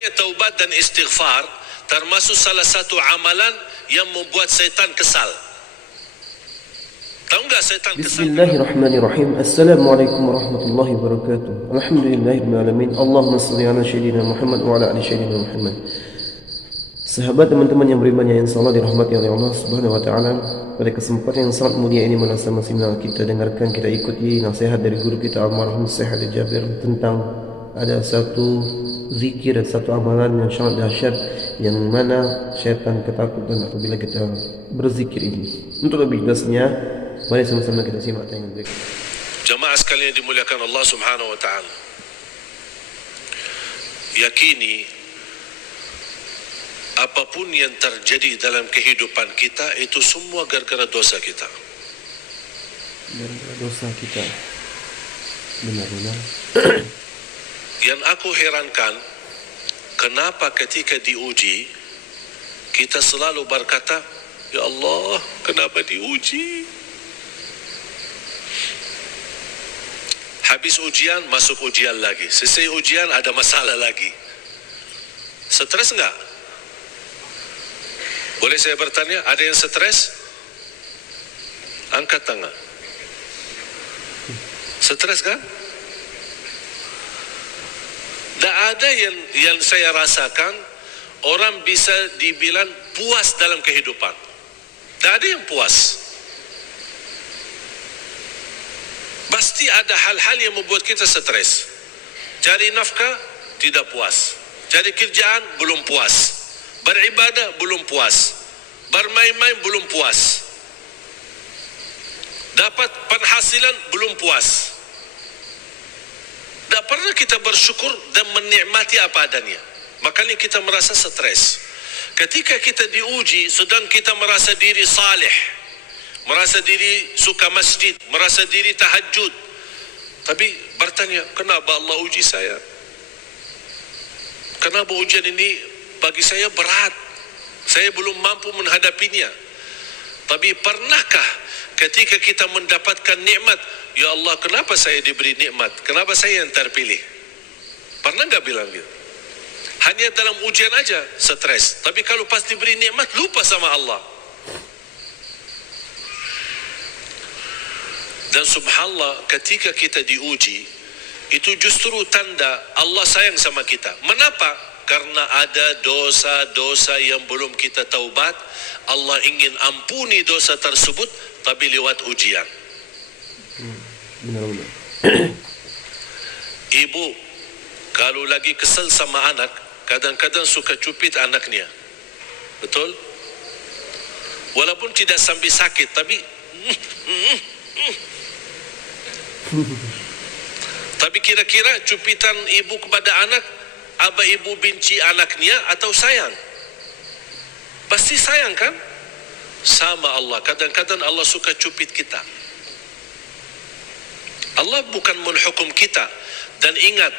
Taubat dan istighfar termasuk salah satu amalan yang membuat syaitan kesal. Tahu enggak syaitan kesal? Bismillahirrahmanirrahim. Assalamualaikum warahmatullahi wabarakatuh. Alhamdulillahirabbil alamin. Allahumma shalli ala sayyidina Muhammad wa ala ali sayyidina Muhammad. Sahabat teman-teman yang beriman yang insyaallah dirahmati oleh Allah Subhanahu wa taala, pada kesempatan yang sangat mulia ini bersama-sama kita dengarkan, kita ikuti nasihat dari guru kita almarhum Syekh Ali Jabir tentang ada satu zikir, satu amalan yang sangat dahsyat yang mana syaitan ketakutan apabila kita berzikir ini. Untuk lebih jelasnya, mari sama-sama kita simak tayangan berikut. Jamaah sekalian dimuliakan Allah Subhanahu wa taala. Yakini apapun yang terjadi dalam kehidupan kita itu semua gara-gara dosa kita. Gara-gara dosa kita. Benar-benar. Yang aku herankan, kenapa ketika diuji kita selalu berkata, ya Allah, kenapa diuji? Habis ujian, masuk ujian lagi. Selesai ujian, ada masalah lagi. Stres enggak? Boleh saya bertanya, ada yang stres? Angkat tangan. Stres kan? Tak ada yang saya rasakan orang bisa dibilang puas dalam kehidupan. Tak ada yang puas. Pasti ada hal-hal yang membuat kita stres. Cari nafkah, tidak puas. Cari kerjaan, belum puas. Beribadah, belum puas. Bermain-main, belum puas. Dapat penghasilan, belum puas. Tak pernah kita bersyukur dan menikmati apa adanya. Makanya kita merasa stres. Ketika kita diuji, sedang kita merasa diri saleh, merasa diri suka masjid, merasa diri tahajud. Tapi bertanya, kenapa Allah uji saya? Kenapa ujian ini bagi saya berat? Saya belum mampu menghadapinya. Tapi pernahkah ketika kita mendapatkan nikmat, ya Allah, kenapa saya diberi nikmat? Kenapa saya yang terpilih? Pernah enggak bilang gitu? Hanya dalam ujian aja stres. Tapi kalau pas diberi nikmat, lupa sama Allah. Dan subhanallah, ketika kita diuji, itu justru tanda Allah sayang sama kita. Mengapa? Karena ada dosa-dosa yang belum kita taubat. Allah ingin ampuni dosa tersebut, tapi lewat ujian. Benar-benar. Ibu kalau lagi kesal sama anak, kadang-kadang suka cupit anaknya. Betul? Walaupun tidak sampai sakit, tapi tapi kira-kira cupitan ibu kepada anak, apa ibu benci anaknya atau sayang? Pasti sayang kan? Sama Allah, kadang-kadang Allah suka cupit kita. Allah bukan menghukum kita. Dan ingat,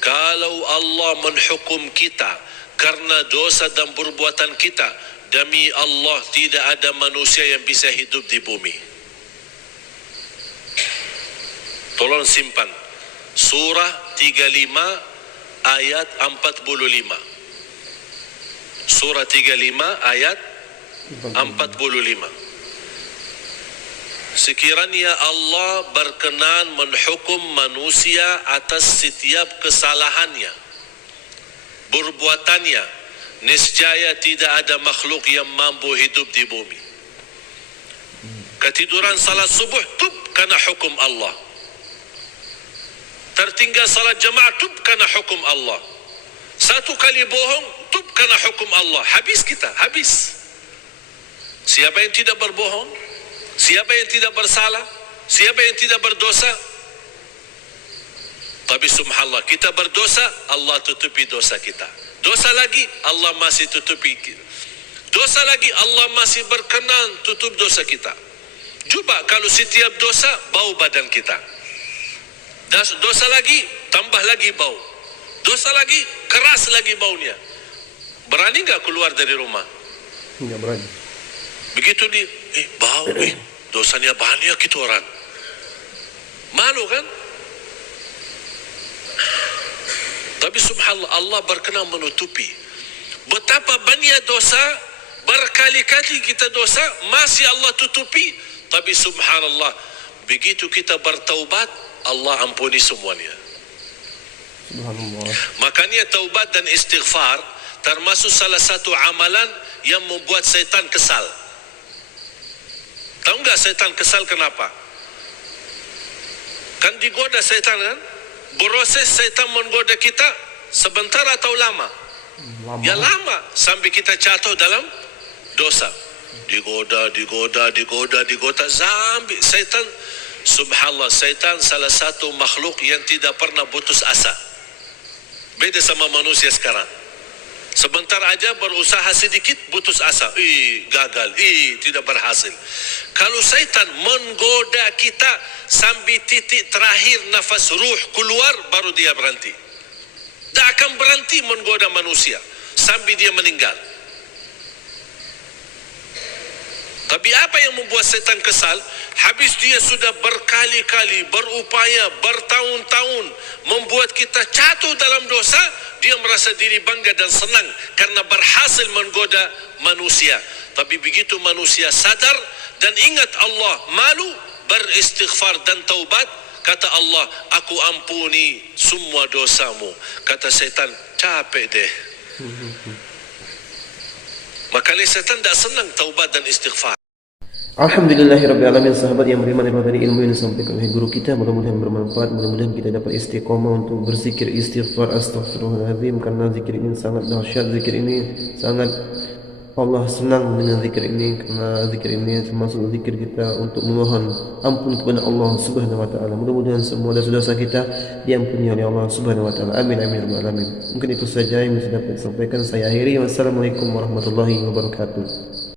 kalau Allah menghukum kita karena dosa dan perbuatan kita, demi Allah tidak ada manusia yang bisa hidup di bumi. Tolong simpan. Surah 35 ayat 45. Surah 35 ayat 45. Sekiranya Allah berkenan menghukum manusia atas setiap kesalahannya, perbuatannya, niscaya tidak ada makhluk yang mampu hidup di bumi. Ketiduran salat subuh, tub karena hukum Allah. Tertinggal salat jamaah, tub karena hukum Allah. Satu kali bohong, tub karena hukum Allah. Habis kita, habis. Siapa yang tidak berbohong? Siapa yang tidak bersalah? Siapa yang tidak berdosa? Tapi subhanallah, kita berdosa, Allah tutupi dosa kita. Dosa lagi, Allah masih tutupi kita. Dosa lagi, Allah masih berkenan tutup dosa kita. Coba kalau setiap dosa, bau badan kita. Dosa lagi, tambah lagi bau. Dosa lagi, keras lagi baunya. Berani enggak keluar dari rumah? Enggak berani. Begitu dia, bau, dosanya banyak itu orang. Malu kan? Tapi subhanallah, Allah berkenan menutupi. Betapa banyak dosa, berkali-kali kita dosa, masih Allah tutupi. Tapi subhanallah, begitu kita bertaubat, Allah ampuni semuanya. Subhanallah. Makanya taubat dan istighfar termasuk salah satu amalan yang membuat syaitan kesal. Tahu enggak syaitan kesal kenapa? Kan digoda syaitan kan? Proses syaitan menggoda kita sebentar atau lama? Ya lama, sampai kita jatuh dalam dosa. Digoda sampai syaitan, subhanallah, syaitan salah satu makhluk yang tidak pernah putus asa. Beda sama manusia sekarang. Sebentar aja berusaha sedikit putus asa, gagal, tidak berhasil. Kalau syaitan menggoda kita sampai titik terakhir nafas ruh keluar, baru dia berhenti. Tak akan berhenti menggoda manusia sampai dia meninggal. Tapi apa yang membuat setan kesal? Habis dia sudah berkali-kali berupaya, bertahun-tahun membuat kita jatuh dalam dosa, dia merasa diri bangga dan senang karena berhasil menggoda manusia. Tapi begitu manusia sadar dan ingat Allah, malu, beristighfar dan taubat, kata Allah, aku ampuni semua dosamu. Kata setan, capek deh. Makanya setan tak senang taubat dan istighfar. Alhamdulillahirrabbilalamin. Sahabat yang beriman, dari ilmu yang disampaikan oleh guru kita, mudah-mudahan bermanfaat, mudah-mudahan kita dapat istiqomah untuk berzikir istighfar, astaghfirullahaladzim, karena zikir ini sangat dahsyat. Zikir ini sangat, Allah senang dengan zikir ini, karena zikir ini termasuk zikir kita untuk memohon ampun kepada Allah Subhanahu wa taala. Mudah-mudahan semua dosa-dosa kita diampuni oleh Allah Subhanahu wa taala. Amin amin rabbal alamin. Mungkin itu saja yang bisa dapat disampaikan. Saya akhiri. Wassalamualaikum warahmatullahi wabarakatuh.